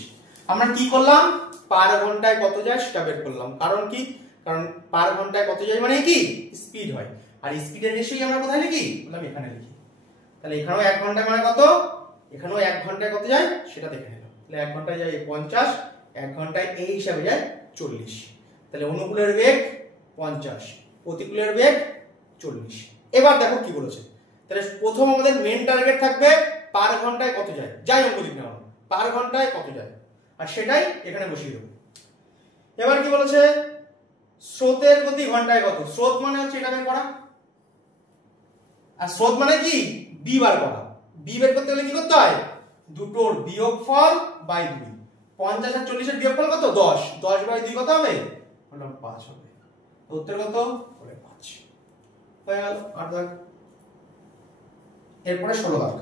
আমরা কি করলাম, পার ঘন্টায় কত যায় সেটা বের করলাম, কারণ কি, কারণ পার ঘন্টায় কত যায় মানে কি স্পিড হয়, আর স্পিডের রেশিও আমরা কোথায় লিখি, বললাম এখানে লিখি। তাহলে এখানেও 1 ঘন্টায় মানে কত, এখানেও 1 ঘন্টায় কত যায় সেটা দেখে নিলাম। তাহলে 1 ঘন্টায় যায় 50, 1 ঘন্টায় এই হিসাবে যায় 40। তাহলে অনুকূলের বেগ 50, প্রতিকূলের বেগ 40। এবার দেখো কি বলেছে, তাহলে প্রথম আমাদের মেন টার্গেট থাকবে পার ঘন্টায় কত যায়, যাই অঙ্ক লিখ না পার ঘন্টায় কত যায়, আর সেটাই এখানে বসিয়ে দেবো। এবার কি বলেছে, স্রোতের গতি ঘন্টায় কত, স্রোত মানে হচ্ছে এটা বের করা, আর স্রোত মানে কি বি বার করা। বি বের করতে হলে কি করতে হয়, দুটোর বিয়োগফল বাই 2। 50 আর 40 এর বিয়োগফল কত, 10, 10 বাই 2 কত হবে, বললাম 5 হবে। উত্তর কত, বলে 5 হয়ে গেল। 8 দাগ। এরপরে 16 দাগ।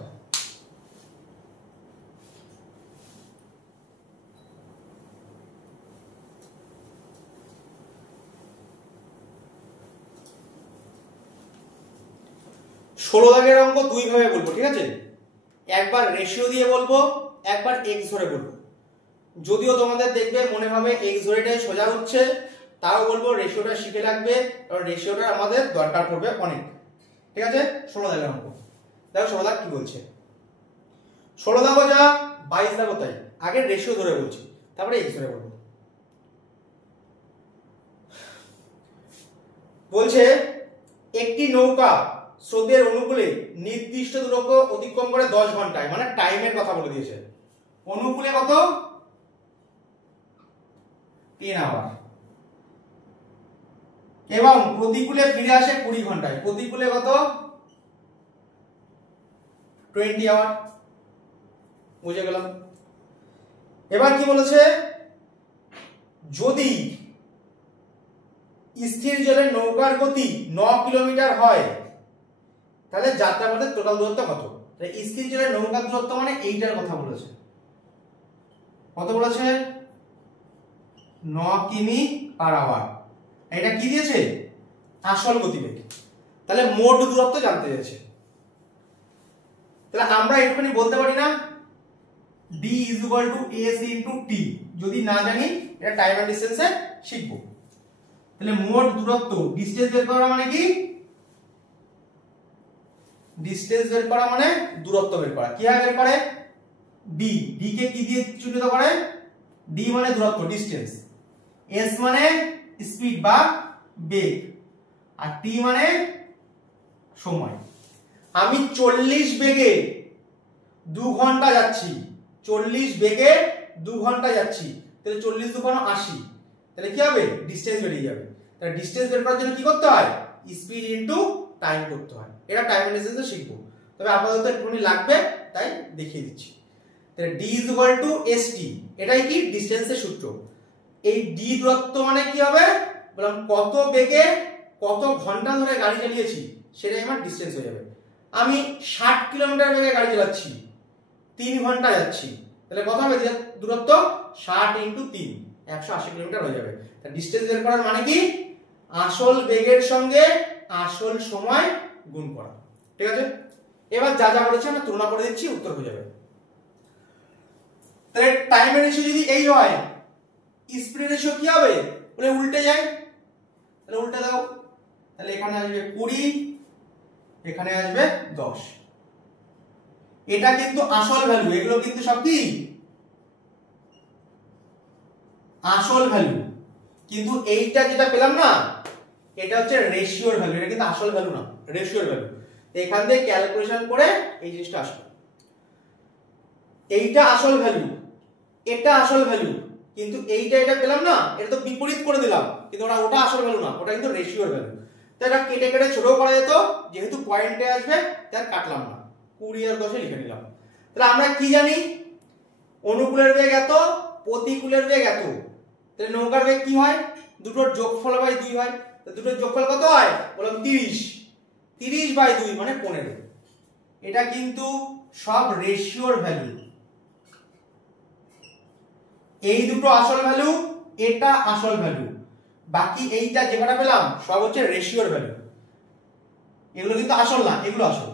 ষোলো দাগের অঙ্ক দুই ভাবে বলবো, ঠিক আছে, একবার রেশিও দিয়ে বলবো, একবার এক্স ধরে বলবো। যদিও তোমাদের দেখবে মনে হবে এক্স ধরেটাই সোজা হচ্ছে, তাও বলবো রেশিওটা শিখে রাখবে, কারণ রেশিওটা আমাদের দরকার পড়বে অনেক, ঠিক আছে। 16 দাগের অঙ্ক দেখো, 16 দাগ কি বলছে, 16 দাগও যা 22 দাগও তাই, আগে রেশিও ধরে বলছি তারপরে এক্স ধরে বলবো। বলছে একটি নৌকা স্রোতের অনুকূলে নির্দিষ্ট দূরত্ব অতিক্রম করে 10 ঘন্টায়, মানে টাইমের কথা বলে দিয়েছে। অনুকূলে কত, 3 আওয়ার, এবং প্রতিকূলে ফিরে আসে 20 ঘন্টায়। প্রতিকূলে কত, 20 আওয়ার। বুঝে গেলাম। এবার কি বলেছে, যদি স্থির জলে নৌকার গতি 9 কিলোমিটার হয় তাহলে যাত্রাপথের টোটাল দূরত্ব কত? স্থির জলে নৌকার দূরত্ব মানে এইটার কথা বলেছে। কত বলেছে? 9 কিমি পার আওয়ার। এটা কি দিয়েছে? আসল গতিবেগ। তাহলে মোট দূরত্ব জানতে চাইছে। তাহলে আমরা একটুখানি বলতে পারি না d = ac × t। যদি না জানি এটা টাইম এন্ড ডিসটেন্সে শিখব। তাহলে মোট দূরত্ব, ডিসটেন্স বের করা মানে কি? ডিসটেন্স বের করা মানে দূরত্ব বের করা। কিভাবে বের করে? d কে কি দিয়ে চিহ্নিত করে? d মানে দূরত্ব, ডিসটেন্স, s মানে স্পিড বা বেগ, আর t মানে সময়। আমি 40 বেগে 2 ঘন্টা যাচ্ছি, 40 বেগে 2 ঘন্টা যাচ্ছি, তাহলে 40 2 80। তাহলে কি হবে? ডিসটেন্স বেরিয়ে যাবে। তাহলে ডিসটেন্স বের করার জন্য কি করতে হয়? স্পিড ইনটু টাইম করতে হয়। এটা টাইম এন্ড ডিসটেন্সে শিখবো, তবে আপাতত একটুখানি লাগবে তাই দেখিয়ে দিচ্ছি। তাহলে d = st, এটাই কি? ডিসটেন্সের সূত্র। এই d দূরত্ব মানে কি হবে? বললাম কত বেগে কত ঘন্টা ধরে গাড়ি চালিয়েছি সেটাই আমার ডিসটেন্স হয়ে যাবে। আমি 60 কিলোমিটার বেগে গাড়ি চালাচ্ছি, 3 ঘন্টা যাচ্ছি, তাহলে কত হবে দূরত্ব? 60 × 3, 180 কিলোমিটার হয়ে যাবে। তাহলে ডিসটেন্স বের করার মানে কি? আসল বেগের সঙ্গে আসল সময় গুণ করা। ঠিক আছে? এবার যা যা বলেছে আমরা তুলনা করে দিচ্ছি, উত্তর হয়ে যাবে। তাহলে টাইমের রেশিও যদি এই হয়, স্পিডের রেশিও কি হবে? বলে উল্টে যায়। তাহলে উল্টে দাও। তাহলে এখানে আসবে 20, এখানে আসবে 10। এটা কিন্তু আসল ভ্যালু, এগুলো কিন্তু সব কি? আসল ভ্যালু। কিন্তু এইটা যেটা পেলাম না, এটা হচ্ছে রেশিওর ভ্যালু, এটা কিন্তু আসল ভ্যালু না, রেশিওর ভ্যালু। এখান থেকে ক্যালকুলেশন করে এই জিনিসটা আসবে। এইটা আসল ভ্যালু, এটা আসল ভ্যালু, কিন্তু এইটা এটা পেলাম না, এটা তো বিপরীত করে দিলাম, কিন্তু ওটা আসল ভ্যালু না, ওটা কিন্তু রেশিওর ভ্যালু। তো এটা কেটে কেটে ছোট করা যেত, যেহেতু পয়েন্টে আসবে তাই কাটলাম না, 20 আর 10 লিখে নিলাম। তাহলে আমরা কি জানি? অনুকূলের বেগ এত, প্রতিকূলের বেগ এত। তাহলে নৌকার বেগ কি হয়? দুটোর যোগফল বাই 2 হয়। তো দুটোর যোগফল কত হয়? বললাম 30, 30/2 মানে 15। এটা কিন্তু সব রেশিওর ভ্যালু। এই দুটো আসল ভ্যালু, এটা আসল ভ্যালু, বাকি এইটা যে কটা পেলাম সব হচ্ছে রেশিওর ভ্যালু। এগুলো কিন্তু আসল না, এগুলো আসল।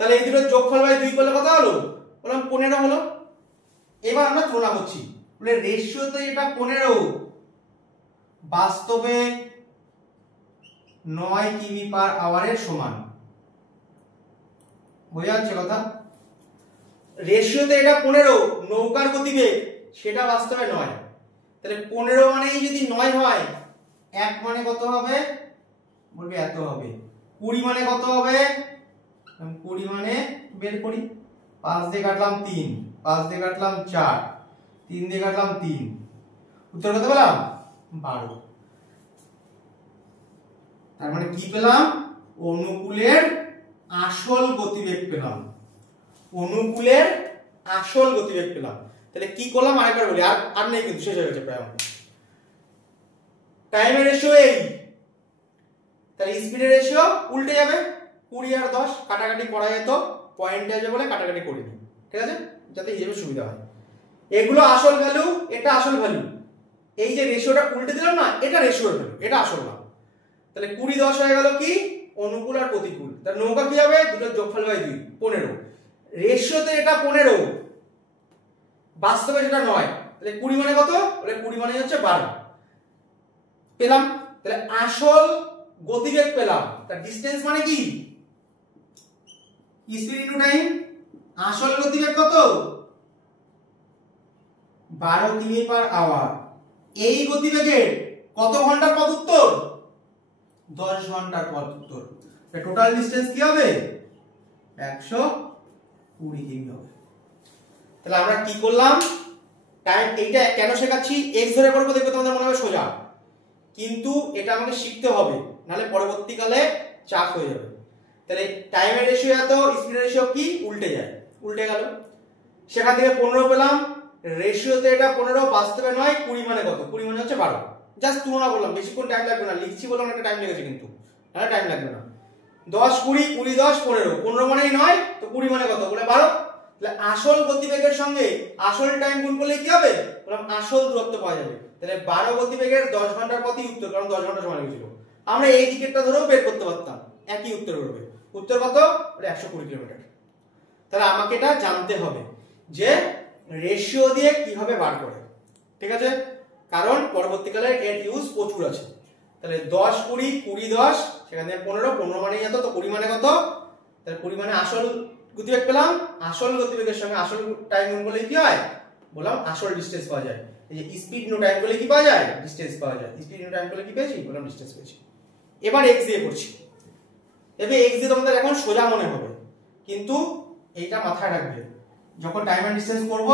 তাহলে এই দুটোর যোগফল বাই 2 করলে কত হলো? বললাম 15 হলো। এবার আমরা তুলনা করছি, বলে রেশিওতে এটা 15, বাস্তবে 9 কিমি পার আওয়ারের সমান। বোঝা যাচ্ছে কথা? রেশিওতে এটা 15, নৌকার গতিবেগ সেটা বাস্তবে 9। তাহলে 15 মানেই যদি 9 হয়, 1 মানে কত হবে? বলবে এত হবে। 20 মানে কত হবে? 20 মানে বের করি, 5 দিয়ে কাটলাম 3, 5 দিয়ে কাটলাম 4, 3 দিয়ে কাটলাম 3, উত্তর কত পেলাম? 12। তার মানে কি পেলাম? অনুকূলের আসল গতিবেগ পেলাম, অনুকূলের আসল গতিবেগ পেলাম। তাহলে কি করলাম আরেকবার বলি, আর নেই কিন্তু, শেষ হয়ে গেছে প্রায় আমার। টাইমের রেশিও এই, তাহলে স্পিডের রেশিও উল্টে যাবে, 20 আর 10 কাটাকাটি করা যেত, পয়েন্টে আসবে বলে কাটাকাটি করে নিই। ঠিক আছে? যাতে হিসেবে সুবিধা হয়। এগুলো আসল ভ্যালু, এটা আসল ভ্যালু। এই যে রেশিওটা উল্টে দিলাম না, এটা রেশিওর ভ্যালু, এটা আসল না। তাহলে 20 10 হয়ে গেল কি? অনুকূল আর প্রতিকূল। তাহলে নৌকা কি হবে? দুটোর যোগফল বাই 2, 15। রেশিওতে এটা 15, বাস্তবে সেটা 9। তাহলে 20 মানে কত? বলে 20 মানে হচ্ছে 12 পেলাম। তাহলে আসল গতিবেগ পেলাম। তার ডিসটেন্স মানে কি? Speed into time. আসল গতিবেগ কত? 12 কিমি পার আওয়ার। এই গতিবেগে কত ঘন্টার পথ উত্তর? 10 ঘন্টার পথ উত্তর। টোটাল ডিসটেন্স কি হবে? 120 কিমি হবে। তাহলে আমরা কি করলাম? টাইম এইটা কেন শেখাচ্ছি? এক্স ধরে করবো, দেখবে তোমাদের মনে হবে সোজা, কিন্তু এটা আমাকে শিখতে হবে, নাহলে পরবর্তীকালে চাপ হয়ে যাবে। তাহলে টাইমের রেশিও এত, স্পিডের রেশিও কি উল্টে যায়, উল্টে গেল। সেখান থেকে 15 পেলাম, রেশিওতে এটা 15, বাস্তবে নয়। 20 মানে কত? 20 মানে হচ্ছে 12। জাস্ট তুলনা করলাম, বেশিক্ষণ টাইম লাগবে না, লিখছি বলে অনেকটা টাইম লেগেছে, কিন্তু টাইম লাগবে না। 10 20 20 10 15, 15 মানেই 9, তো 20 মানে কত? বলে 12। তাহলে আসল গতিবেগের সঙ্গে আসল টাইম গুণ করলে কি হবে? বললাম আসল দূরত্ব পাওয়া যাবে। তাহলে 12 গতিবেগের 10 ঘন্টার পথই উত্তর, কারণ 10 ঘন্টা সময় লেগেছিল। আমরা এই দিকেরটা ধরেও বের করতে পারতাম, একই উত্তর করবে। উত্তর কত? 120 কিলোমিটার। তাহলে আমাকে এটা জানতে হবে যে রেশিও দিয়ে কিভাবে বার করে, ঠিক আছে? কারণ পরবর্তীকালে এর ইউজ প্রচুর আছে। তাহলে 10 20 20 10, সেখানে 15, 15 মানে এত, তো 20 মানে কত? তাহলে 20 মানে আসল গতিবেগ পেলাম। আসল গতিবেগের সঙ্গে আসল টাইম গুণ করলে কি হয়? বললাম আসল ডিসটেন্স পাওয়া যায়। এই যে স্পিড নো টাইম করলে কি পাওয়া যায়? ডিসটেন্স পাওয়া যায়। স্পিড নো টাইম করলে কি পেয়েছি? বললাম ডিসটেন্স পেয়েছি। এবার x দিয়ে করছি। এবে x দিয়ে তোমাদের এখন সোজা মনে হবে, কিন্তু এইটা মাথায় রাখবে, যখন টাইম এন্ড ডিসটেন্স করব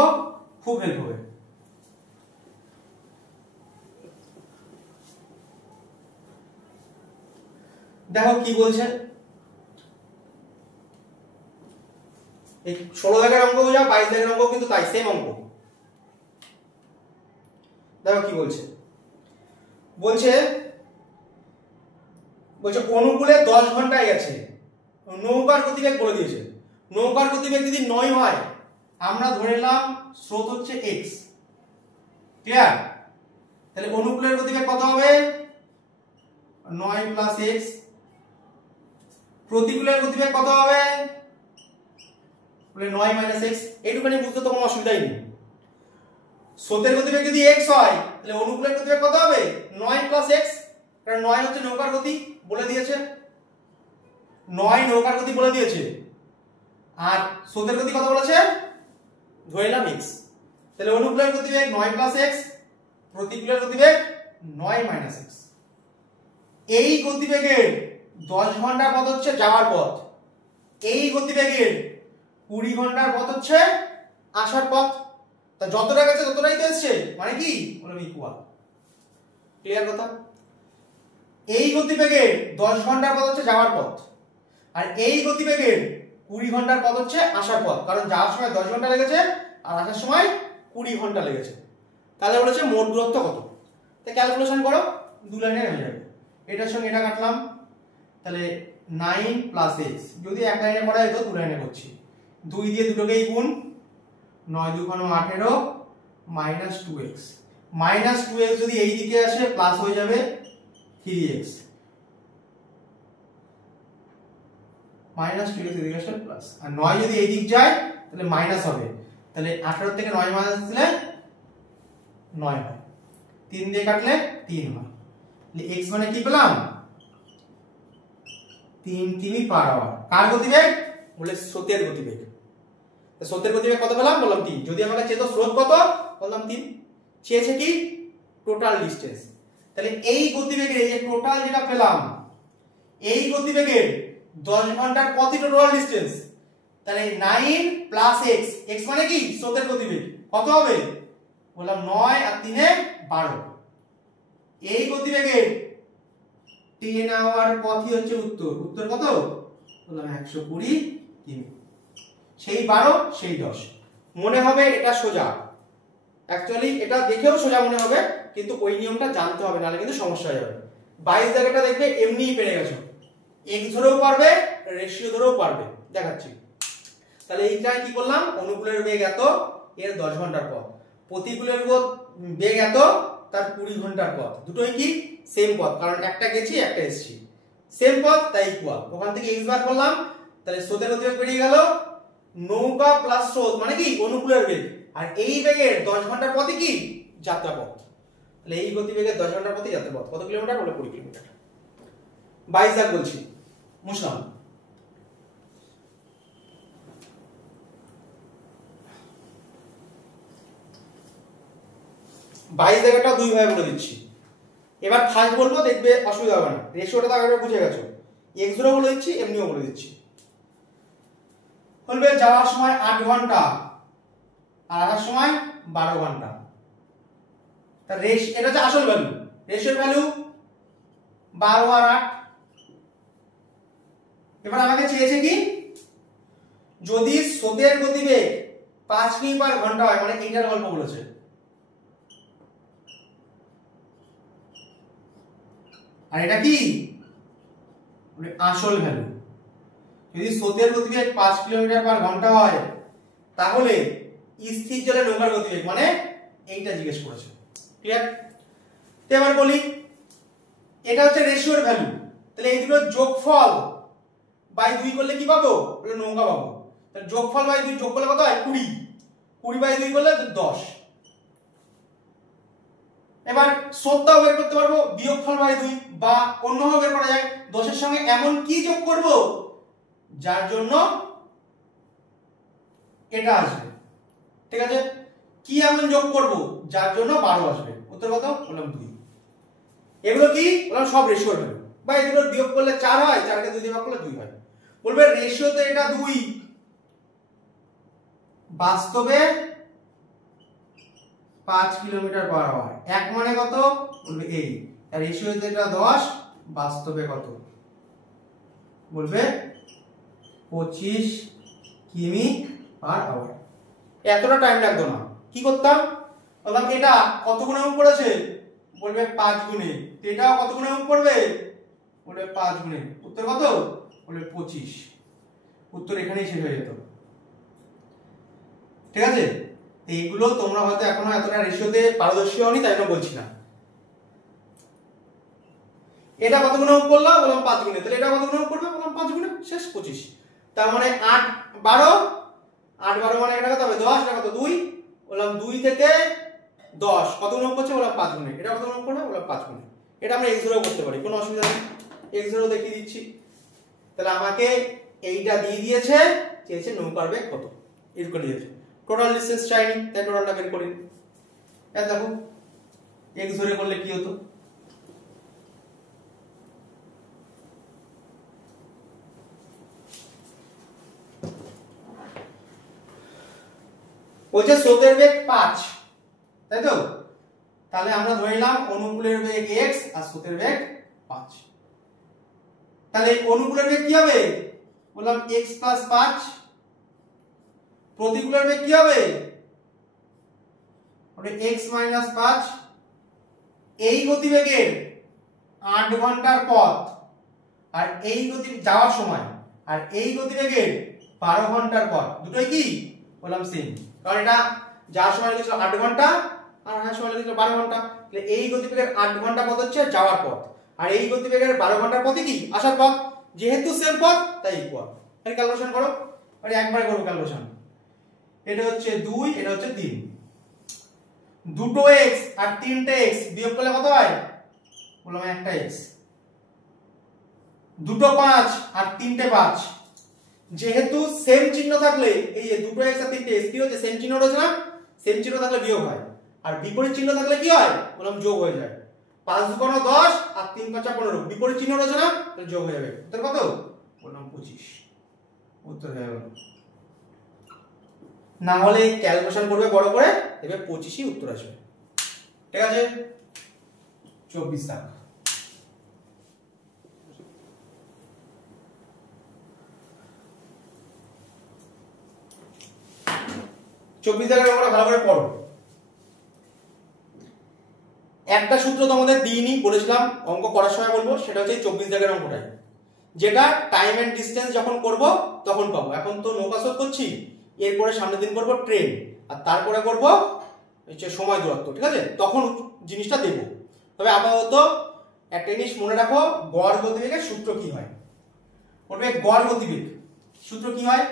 খুব হেল্প হবে। দেখো কি বলছে, এই 16 দাগের অঙ্ক যা 22 দাগের অঙ্ক কিন্তু তাই, সেম অঙ্ক। দেখো কি বলছে, বলছে অনুকূলে 10 ঘন্টায় গেছে, নৌকার গতিবেগ বলে দিয়েছে। নৌকার গতিবেগ যদি 9 হয়, আমরা ধরে নিলাম স্রোত হচ্ছে x, ক্লিয়ার? তাহলে অনুকূলের গতিবেগ কত হবে? 9 প্লাস x। প্রতিকূলের গতিবেগ কত হবে? বলে 9 মাইনাস x। এইটুখানি বুঝতে তো কোনো অসুবিধাই নেই। স্রোতের গতিবেগ যদি x হয়, তাহলে অনুকূলের গতিবেগ কত হবে? 9 প্লাস x, কারণ 9 হচ্ছে নৌকার গতি, বলে দিয়েছে। 9 নৌকার গতি বলে দিয়েছে, আর স্রোতের গতি কত বলেছে? ধরে নিলাম x। তাহলে অনুকূলের গতিবেগ 9 প্লাস x, প্রতিকূলের গতিবেগ 9 মাইনাস x। এই গতিবেগের 10 ঘন্টার পথ হচ্ছে যাওয়ার পথ, এই গতিবেগের 20 ঘন্টার পথ হচ্ছে আসার পথ। তা যতটা গেছে ততটাই তো এসছে, মানে কি? বললাম ইকুয়াল। ক্লিয়ার কথা? এই গতিবেগের 10 ঘন্টার পথ হচ্ছে যাওয়ার পথ, আর এই গতিবেগের 20 ঘন্টার পথ হচ্ছে আসার পথ, কারণ যাওয়ার সময় 10 ঘন্টা লেগেছে আর আসার সময় 20 ঘন্টা লেগেছে। তাহলে বলেছে মোট দূরত্ব কত? তা ক্যালকুলেশন করো, দু লাইনে হয়ে যাবে। এটার সঙ্গে এটা কাটলাম, তাহলে 9 প্লাস x, যদি এক লাইনে করা যেত দু লাইনে করছি। 2 দিয়ে দুটোকেই গুণ, 9 2 18 মাইনাস 2x। মাইনাস 2x যদি এই দিকে আসে প্লাস হয়ে যাবে 3x, মাইনাস 2x এদিকে আসলে প্লাস, আর 9 যদি এই দিক যায় তাহলে মাইনাস হবে। তাহলে 18 থেকে 9 মাইনাস দিলে 9 হয়, 3 দিয়ে কাটলে 3 হয়। তাহলে x মানে কি পেলাম? 3 3 পার আওয়ার। কার গতিবেগ? বলে স্রোতের গতিবেগ। তো স্রোতের গতিবেগ কত পেলাম? বললাম 3। যদি আমাকে চেতো স্রোত কত, বললাম 3। চেয়েছে কি? Total distance. তাহলে এই গতিবেগের, এই যে টোটাল যেটা পেলাম, এই গতিবেগের 10 ঘন্টার পথই টোটাল ডিসটেন্স। তাহলে 9 প্লাস x, x মানে কি? স্রোতের গতিবেগ। কত হবে? বললাম 9 আর 3 এ 12। এই গতিবেগের 10 আওয়ার পথই হচ্ছে উত্তর। উত্তর কত? বললাম 120 কিমি। সেই 12 সেই 10। মনে হবে এটা সোজা, অ্যাকচুয়ালি এটা দেখেও সোজা মনে হবে, কিন্তু ওই নিয়মটা জানতে হবে, নাহলে কিন্তু সমস্যা হয়ে যাবে। 22 জায়গাটা দেখবে এমনিই পেরে গেছো, x ধরেও পারবে, রেশিও ধরেও পারবে, দেখাচ্ছি। তাহলে এইটাই কি করলাম? অনুকূলের বেগ এত, এর 10 ঘন্টার পথ। প্রতিকূলের বেগ এত, তার 20 ঘন্টার পথ। দুটোই কি? সেম পথ, কারণ একটা গেছি একটা এসেছি, সেম পথ, তাই ইকুয়াল। ওখান থেকে x বার করলাম, তাহলে স্রোতের গতিবেগ বেরিয়ে গেল। নৌকা প্লাস স্রোত মানে কি? অনুকূলের বেগ। আর এই বেগের 10 ঘন্টার পথই কি? যাত্রাপথ। তাহলে এই গতিবেগের 10 ঘন্টার পথই যাত্রাপথ। কত কিলোমিটার? বলে 20 কিলোমিটার। 22 দাগ বলছি, মুসলাম। বাইশ জায়গাটা দুই ভাবে বলে দিচ্ছি। এবার ফার্স্ট বলবো, দেখবে অসুবিধা হবে না, রেশিওটা তো আগে বুঝে গেছো। x ধরেও বলে দিচ্ছি, এমনিও বলে দিচ্ছি। বলবে যাওয়ার সময় 8 ঘন্টা আর আসার সময় 12 ঘন্টা। তার এটা হচ্ছে আসল ভ্যালু, রেশিওর ভ্যালু 12 আর 8। এবার আমাকে চেয়েছে কি, যদি স্রোতের গতিবেগ 5 কিমি পার ঘন্টা হয়, মানে এইটার গল্প বলেছে, আর এটা কি আসল ভ্যালু। যদি স্রোতের গতিবেগ 5 কিলোমিটার পার ঘন্টা হয়, তাহলে স্থির জলে নৌকার গতিবেগ মানে এইটা জিজ্ঞেস করেছে। ক্লিয়ার? তো এবার বলি, এটা হচ্ছে রেশিওর ভ্যালু, তাহলে এই দুটোর যোগফল বাই 2 করলে কি পাবো? এটা নৌকা পাবো। তাহলে যোগফল বাই 2 যোগ করলে কত হয়? 20। 20 বাই 2 করলে 10। এবার স্রোতটাও বের করতে পারবো বিয়োগফল বাই 2, বা অন্যভাবে বের করা যায়, 10 এর সঙ্গে এমন কি যোগ করব যার জন্য এটা আসবে। ঠিক আছে? কি এমন যোগ করব যার জন্য 12 আসবে? উত্তর কত? বললাম 2। এগুলো কি বললাম? সব রেশিওর ভ্যালু। বা এগুলো বিয়োগ করলে 4 হয়, 4 কে 2 দিয়ে ভাগ করলে 2 হয়। বলবে রেশিওতে এটা 2, বাস্তবে 5 কিলোমিটার পার আওয়ার। এক মানে কত? বলবে এই। আর রেশিওতে এটা 10, বাস্তবে কত? বলবে 25 কিমি পার আওয়ার। এতটা টাইম লাগতো না। কি করতাম? বললাম এটা কত গুণে গুণ করেছে? বলবে 5 গুণে। এটাও কত গুণে গুণ করবে? বলবে 5 গুণে। উত্তর কত? বলবে 25। উত্তর এখানেই শেষ হয়ে যেত। ঠিক আছে? এইগুলো তোমরা হয়তো এখনো এতটা রেশিওতে পারদর্শী হওনি, তাই জন্য বলছি না। এটা কত গুণে গুণ করলাম? বললাম 5 গুণে। তাহলে এটা কত গুণে গুণ করবে? বললাম 5 গুণে। শেষ। 25। তার মানে 8 12, 8 12 মানে এটা কত হবে? 10। এটা কত? 2। বললাম 2 থেকে 10 কত গুণ করছে? বললাম 5 গুণে। এটা কত গুণ করবে? বললাম 5 গুণে। এটা আমরা x0 করতে পারি, কোনো অসুবিধা নেই। x0 দেখিয়ে দিচ্ছি। তাহলে আমাকে এইটা দিয়ে দিয়েছে, চেয়েছে নৌকার বেগ কত, এরকম দিয়েছে। টোটাল ডিসটেন্স চাইনি, তাই টোটালটা বের করি। এই দেখো x ধরে করলে কি হতো? বলছে স্রোতের বেগ 5, তাই তো? তাহলে আমরা ধরে নিলাম অনুকূলের বেগ x আর স্রোতের বেগ 5। তাহলে অনুকূলের বেগ কি হবে? বললাম x + 5। প্রতিকূলের বেগ কি হবে? ওটা x - 5। এই গতিবেগের 8 ঘন্টার পথ, আর এই গতি যাওয়ার সময়, আর এই গতিবেগের 12 ঘন্টার পথ, দুটোই কি? বললাম সেম। কারণ এটা যাওয়ার সময় লেগেছিল 8 ঘন্টা, আর আসার সময় লেগেছিল 12 ঘন্টা। তাহলে এই গতিবেগের 8 ঘন্টা পথ হচ্ছে যাওয়ার পথ, আর এই গতিবেগের 12 ঘন্টার পথে কি? আসার পথ। যেহেতু সেম পথ তাই ইকুয়াল। তাহলে ক্যালকুলেশন করো। আরে একবারে করো ক্যালকুলেশন। এটা হচ্ছে 2, এটা হচ্ছে 3। দুটো x আর তিনটে x বিয়োগ করলে কত হয়? বললাম একটা x। দুটো 5 আর তিনটে 5, যেহেতু সেম চিহ্ন থাকলে, এই যে দুটো x আর তিনটে x কি হচ্ছে? সেম চিহ্ন রয়েছে না? সেম চিহ্ন থাকলে বিয়োগ হয়, আর বিপরীত চিহ্ন থাকলে কি হয়? বললাম যোগ হয়ে যায়। 5 × 10 আর 3 × 5 15। বিপরীত চিহ্ন রয়েছে না? তাহলে যোগ হয়ে যাবে। উত্তর কত? বললাম 25। উত্তর হয়ে গেল। না হলে ক্যালকুলেশন করবে বড় করে, দেখবে 25ই উত্তর আসবে। ঠিক আছে? 24 দাগ। 24 দাগের অঙ্কটা ভালো করে পড়ো। একটা সূত্র তোমাদের দিইনি, বলেছিলাম অঙ্ক করার সময় বলবো, সেটা হচ্ছে 24 দাগের অঙ্কটাই, যেটা টাইম এন্ড ডিসটেন্স যখন করব তখন পাবো। এখন তো নৌকা স্রোত করছি, এরপরে সামনের দিন করব ট্রেন, আর তারপরে করব হচ্ছে সময় দূরত্ব। ঠিক আছে? তখন জিনিসটা দেব। তবে আপাতত একটা জিনিস মনে রাখো, গড় গতিবেগের সূত্র কি হয়। বলবে গড় গতিবেগ সূত্র কি হয়?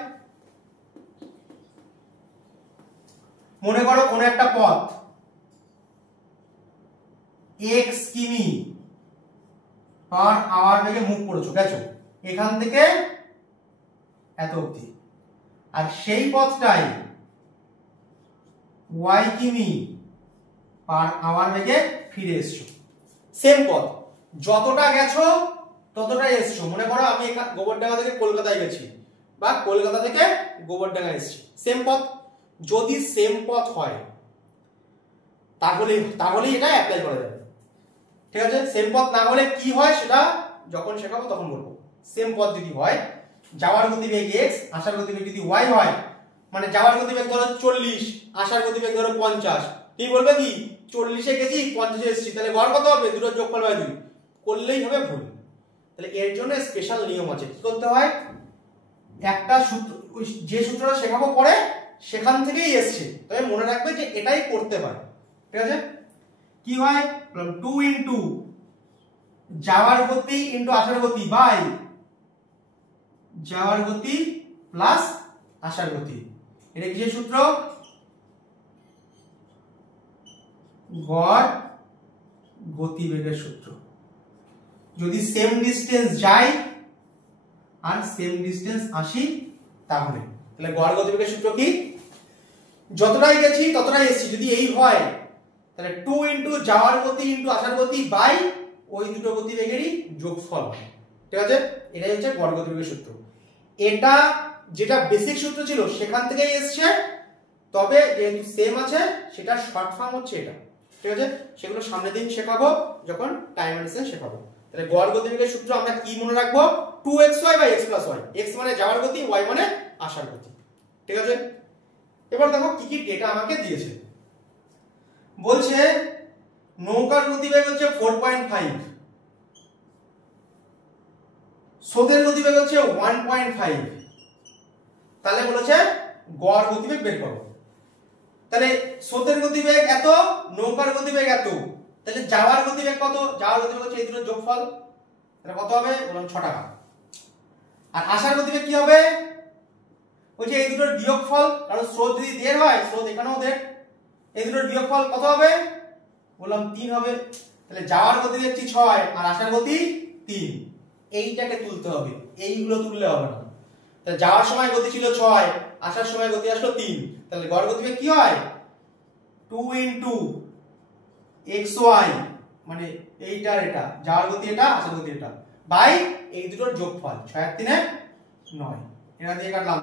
মনে করো কোন একটা পথ x কিমি পার আওয়ার বেগে মুভ করেছো, গেছো এখান থেকে এত অবধি, আর সেই পথটাই y কিমি পার আওয়ার বেগে ফিরে এসছো। সেম পথ, যতটা গেছো ততটাই এসছো। মনে করো আমি গোবরডাঙ্গা থেকে কলকাতায় গেছি, বা কলকাতা থেকে গোবরডাঙ্গা এসেছি, সেম পথ। যদি সেম পথ হয় তাহলে এটা অ্যাপ্লাই করা যাবে। ঠিক আছে? সেম পথ না হলে কি হয় সেটা যখন শেখাবো তখন বলবো। সেম পথ যদি হয় যাওয়ার গতিবেগ x, আসার গতিবেগ যদি y হয়, মানে যাওয়ার গতিবেগ ধরো 40, আসার গতিবেগ ধরো 50, কি বলবে কি 40-এ গেছি 50-এ এসেছি, তাহলে গড় কত হবে? দুটোর যোগফল বাই 2 করলেই হবে ভুল। তাহলে এর জন্য স্পেশাল নিয়ম আছে, কি করতে হয়, একটা সূত্র, যে সূত্রটা শেখাবো পরে সেখান থেকেই এসছে, তবে মনে রাখবে যে এটাই করতে হয়, ঠিক আছে? কি হয় 2 ইনটু যাওয়ার গতি ইনটু আসার গতি বাই যাওয়ার গতি প্লাস আসার গতি। এটা কি সূত্র? গড় গতিবেগের সূত্র। যদি সেম ডিসটেন্স যাই আর সেম ডিসটেন্স আসি তাহলে গড় গতিবেগের সূত্র কি? যতটাই গেছি ততটাই এসেছি, যদি এই হয় তাহলে 2 ইনটু যাওয়ার গতি ইনটু আসার গতি বাই ওই দুটো গতিবেগেরই যোগফল, ঠিক আছে? এটাই হচ্ছে গড় গতিবেগের সূত্র। এটা যেটা বেসিক সূত্র ছিল সেখান থেকেই এসছে, তবে যেহেতু সেম আছে সেটা শর্ট ফর্ম হচ্ছে এটা, ঠিক আছে? সেগুলো সামনের দিন শেখাবো যখন টাইম অ্যান্ড ডিসটেন্স শেখাবো। তাহলে গড় গতিবেগের সূত্র আমরা কি মনে রাখবো? 2xy by x plus y, x মানে যাওয়ার গতি, y মানে আসার গতি, ঠিক আছে? এবার দেখো কি কি ডেটা আমাকে দিয়েছে। বলছে নৌকার গতিবেগ হচ্ছে 4.5, স্রোতের গতিবেগ হচ্ছে 1.5, তাহলে বলেছে গড় গতিবেগ বের করো। তাহলে স্রোতের গতিবেগ এত, নৌকার গতিবেগ এত, তাহলে যাওয়ার গতিবেগ কত? যাওয়ার গতিবেগ হচ্ছে এই দুটোর যোগফল, তাহলে কত হবে? বললাম 6 টাকা। আর আসার গতিবেগ কি হবে? বলছে এই দুটোর বিয়োগফল, কারণ স্রোত যদি দের হয়, স্রোত এখানেও দের, এই দুটোর বিয়োগফল কত হবে? বললাম 3 হবে। তাহলে যাওয়ার গতিবেগ হচ্ছে 6 আর আসার গতি 3, এইটাকে তুলতে হবে, এইগুলো তুললে হবে না। তাহলে যাওয়ার সময় গতি ছিল 6, আসার সময় গতি আসলো 3, তাহলে গড় গতিবেগ কি হয়? 2 ইনটু xy, মানে এইটার এটা যাওয়ার গতি, এটা আসার গতি এটা, বাই এই দুটোর যোগফল 6 আর 3 9, এটা দিয়ে কাটলাম।